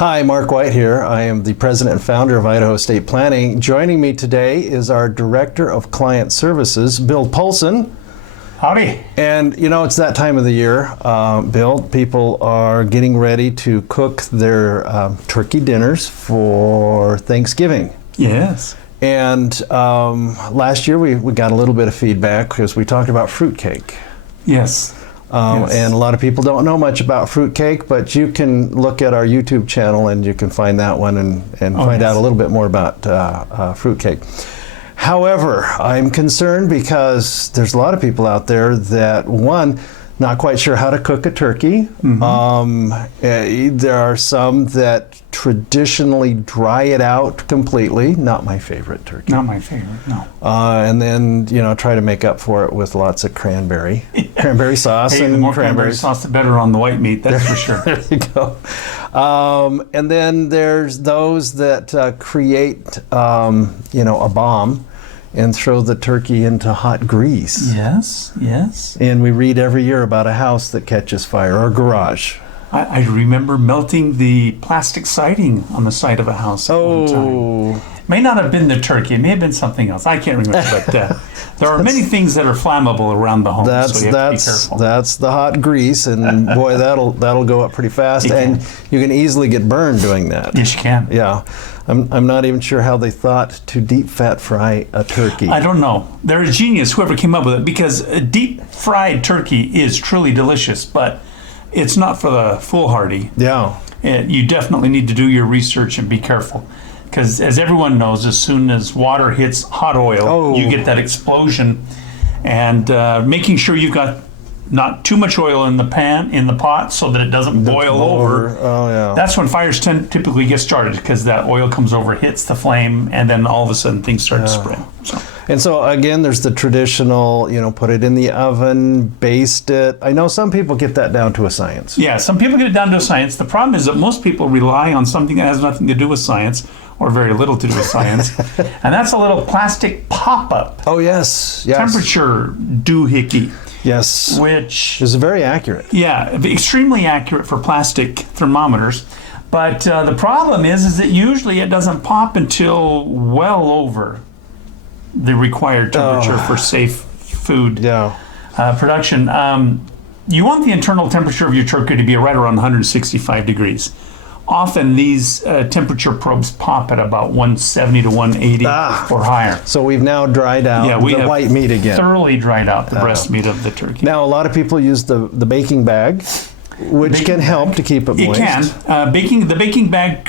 Hi, Mark White here. I am the president and founder of Idaho Estate Planning. Joining me today is our Director of Client Services, Bill Polson. Howdy. And you know, it's that time of the year, Bill. People are getting ready to cook their turkey dinners for Thanksgiving. Yes. And last year we got a little bit of feedback because we talked about fruitcake. Yes. Yes. And a lot of people don't know much about fruitcake, but you can look at our YouTube channel and you can find that one and find out a little bit more about fruitcake. However, I'm concerned because there's a lot of people out there that, one, not quite sure how to cook a turkey. Mm-hmm. There are some that traditionally dry it out completely. Not my favorite turkey. Not my favorite, no. And then, you know, try to make up for it with lots of cranberry sauce. Hey, and the more cranberry sauce, the better on the white meat, that's for sure. There you go. And then there's those that create, you know, a bomb and throw the turkey into hot grease. Yes, yes. And we read every year about a house that catches fire or a garage. I remember melting the plastic siding on the side of a house at one time. May not have been the turkey, it may have been something else. I can't remember, but there are many things that are flammable around the home, so you have to be careful. That's the hot grease, and boy, that'll go up pretty fast, and you can easily get burned doing that. Yes, you can. Yeah. I'm not even sure how they thought to deep fat fry a turkey. I don't know. They're a genius, whoever came up with it, because a deep fried turkey is truly delicious, but it's not for the foolhardy. Yeah. You definitely need to do your research and be careful. Because as everyone knows, as soon as water hits hot oil, you get that explosion. And making sure you've got not too much oil in the pan, in the pot, so that it doesn't boil over. Oh, yeah. That's when fires typically get started, because that oil comes over, hits the flame, and then all of a sudden things start to spread. And so again, there's the traditional, you know, put it in the oven, baste it. I know some people get that down to a science. Yeah, some people get it down to a science. The problem is that most people rely on something that has nothing to do with science, or very little to do with science, and that's a little plastic pop-up. Oh, yes. Temperature doohickey. Yes. Which is very accurate. Yeah, extremely accurate for plastic thermometers. But the problem is that usually it doesn't pop until well over the required temperature for safe food production. You want the internal temperature of your turkey to be right around 165 degrees. Often these temperature probes pop at about 170 to 180 or higher. So we've now dried out the white meat again. Thoroughly dried out the breast meat of the turkey. Now a lot of people use the baking bag, which can help to keep it moist. It can. The baking bag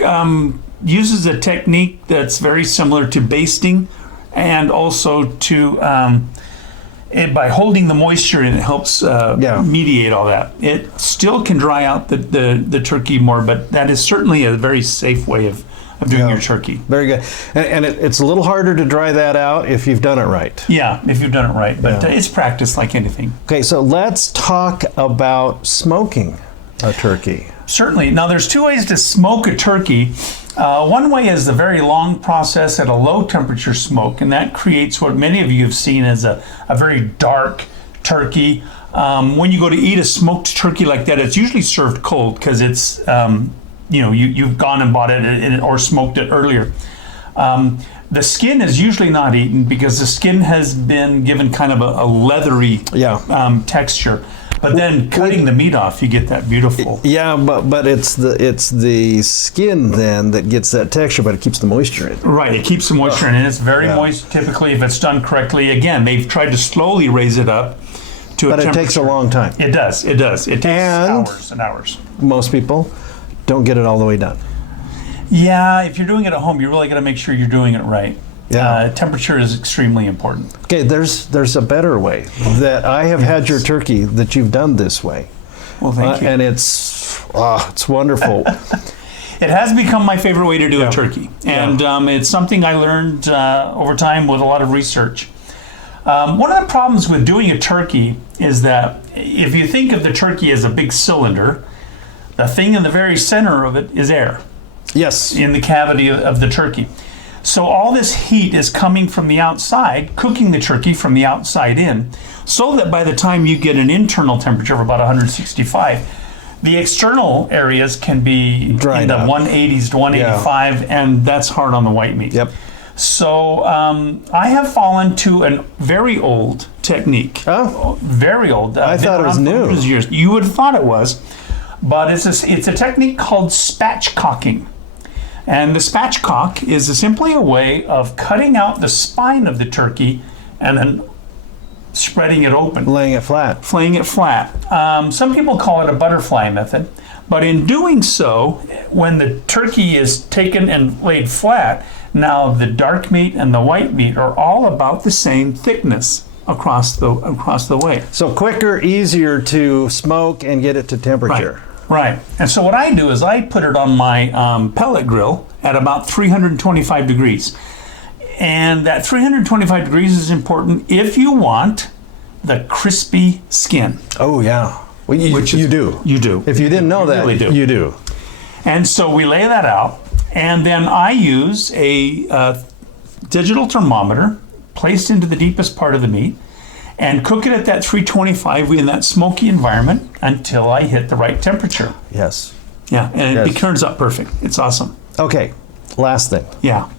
uses a technique that's very similar to basting, and also to by holding the moisture in, it helps mediate all that. It still can dry out the turkey more, but that is certainly a very safe way of doing your turkey. Very good. And it's a little harder to dry that out if you've done it right. Yeah, if you've done it right, but it's practice like anything. Okay, so let's talk about smoking a turkey. Certainly. Now, there's two ways to smoke a turkey. One way is the very long process at a low temperature smoke, and that creates what many of you have seen as a very dark turkey. When you go to eat a smoked turkey like that, it's usually served cold, because it's, you've gone and bought it or smoked it earlier. The skin is usually not eaten, because the skin has been given kind of a leathery texture. But then cutting the meat off, you get that beautiful. Yeah, but it's the skin then that gets that texture, but it keeps the moisture in. Right, it keeps the moisture in, and it's very moist typically if it's done correctly. Again, they've tried to slowly raise it up to a temperature. But it takes a long time. It does. It takes hours and hours. Most people don't get it all the way done. Yeah, if you're doing it at home, you really got to make sure you're doing it right. Yeah. Temperature is extremely important. Okay, there's a better way that I have had your turkey that you've done this way. Well, thank you. And it's wonderful. It has become my favorite way to do a turkey, and it's something I learned over time with a lot of research. One of the problems with doing a turkey is that if you think of the turkey as a big cylinder, the thing in the very center of it is air. Yes. In the cavity of the turkey. So all this heat is coming from the outside, cooking the turkey from the outside in, so that by the time you get an internal temperature of about 165, The external areas can be Dried in the up. 180s to 185, and that's hard on the white meat. Yep. So I have fallen to a very old technique. Oh. Very old. I been thought it was around for new. hundreds of years. You would have thought it was. But it's a technique called spatchcocking. And the spatchcock is simply a way of cutting out the spine of the turkey and then spreading it open. Laying it flat. Laying it flat. Some people call it a butterfly method. But in doing so, when the turkey is taken and laid flat, now the dark meat and the white meat are all about the same thickness across the way. So quicker, easier to smoke and get it to temperature. Right. And so what I do is I put it on my pellet grill at about 325 degrees. And that 325 degrees is important if you want the crispy skin. Oh, yeah. Well, you do. You do. If you didn't know that, really do. you do. And so we lay that out, and then I use a digital thermometer placed into the deepest part of the meat and cook it at that 325 in that smoky environment until I hit the right temperature. Yes. Yeah, and Yes. it turns out perfect. It's awesome. Okay, last thing. Yeah.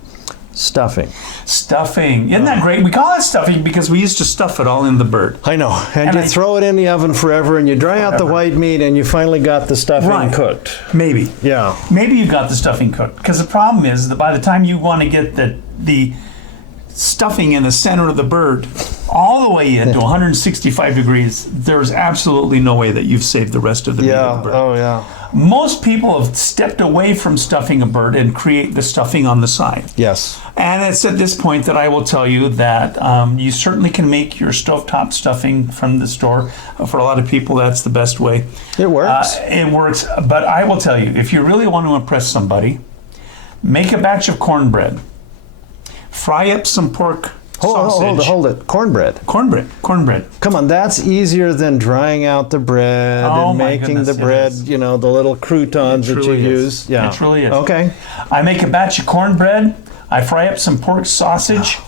Stuffing. Stuffing. Isn't that great? We call it stuffing because we used to stuff it all in the bird. I know. And you throw it in the oven forever and you dry out the white meat and you finally got the stuffing cooked. Maybe. Yeah. Maybe you got the stuffing cooked. Because the problem is that by the time you want to get the stuffing in the center of the bird all the way in to 165 degrees, there's absolutely no way that you've saved the rest of the meat of the bird. Oh, yeah. Most people have stepped away from stuffing a bird and create the stuffing on the side. Yes. And it's at this point that I will tell you that you certainly can make your stovetop stuffing from the store. For a lot of people, that's the best way. It works. It works. But I will tell you, if you really want to impress somebody, make a batch of cornbread. Fry up some pork sausage. Hold it. Cornbread. Cornbread. Come on, that's easier than drying out the bread Oh, and my making goodness, the it bread, is. you know, the little croutons It that you truly is. use. Yeah. It truly is. Okay. I make a batch of cornbread. I fry up some pork sausage.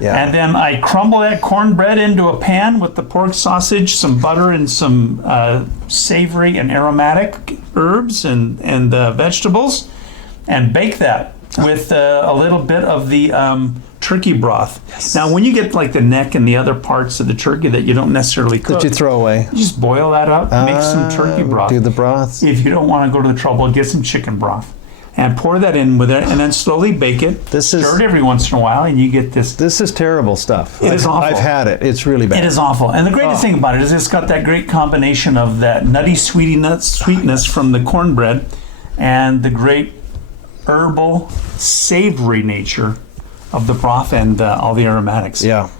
Yeah. And then I crumble that cornbread into a pan with the pork sausage, some butter, and some savory and aromatic herbs and vegetables, and bake that with a little bit of the turkey broth. Yes. Now, when you get like the neck and the other parts of the turkey that you don't necessarily cook, That you throw away. you just boil that up, make some turkey broth. Do the broth. If you don't want to go to the trouble, get some chicken broth and pour that in with it, and then slowly bake it. Stir it every once in a while, and you get this. This is terrible stuff. It is awful. I've had it. It's really bad. It is awful. And the greatest thing about it is it's got that great combination of that nutty sweetness from the cornbread and the great herbal, savory nature of the broth and all the aromatics. Yeah.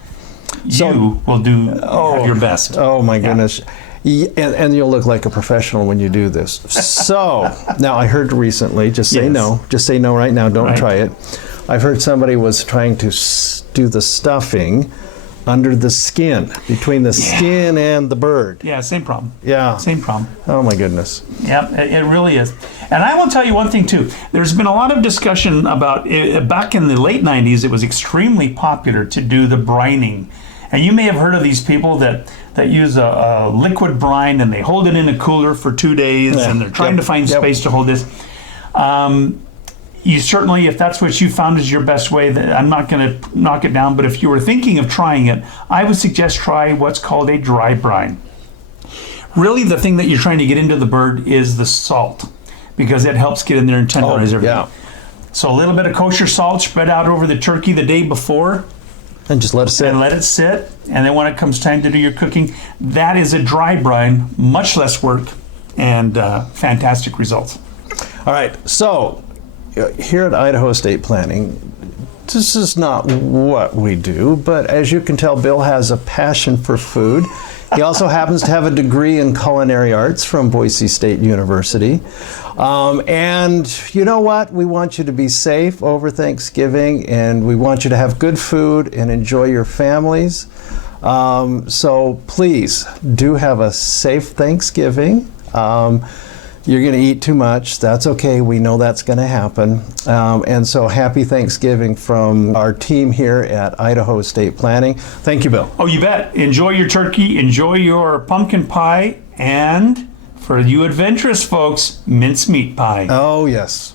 You will have your best. Oh my goodness. And you'll look like a professional when you do this. So now I heard recently, just say no right now, don't try it. I've heard somebody was trying to do the stuffing under the skin, between the skin and the bird. Yeah, same problem. Yeah. Same problem. Oh my goodness. Yeah, it really is. And I will tell you one thing too. There's been a lot of discussion about, back in the late 90s, it was extremely popular to do the brining. And you may have heard of these people that use a liquid brine and they hold it in a cooler for 2 days and they're trying to find space to hold this. You certainly, if that's what you found is your best way, I'm not going to knock it down, but if you were thinking of trying it, I would suggest try what's called a dry brine. Really, the thing that you're trying to get into the bird is the salt, because it helps get in there and tenderize everything. Yeah. So a little bit of kosher salt spread out over the turkey the day before, And just let it sit. and let it sit. And then when it comes time to do your cooking, that is a dry brine, much less work, and fantastic results. All right. So here at Idaho Estate Planning, this is not what we do, but as you can tell, Bill has a passion for food. He also happens to have a degree in culinary arts from Boise State University. And you know what? We want you to be safe over Thanksgiving, and we want you to have good food and enjoy your families. So please do have a safe Thanksgiving. You're going to eat too much. That's okay. We know that's going to happen. And so happy Thanksgiving from our team here at Idaho Estate Planning. Thank you, Bill. Oh, you bet. Enjoy your turkey, enjoy your pumpkin pie, and For you adventurous folks, mincemeat pie. Oh, yes.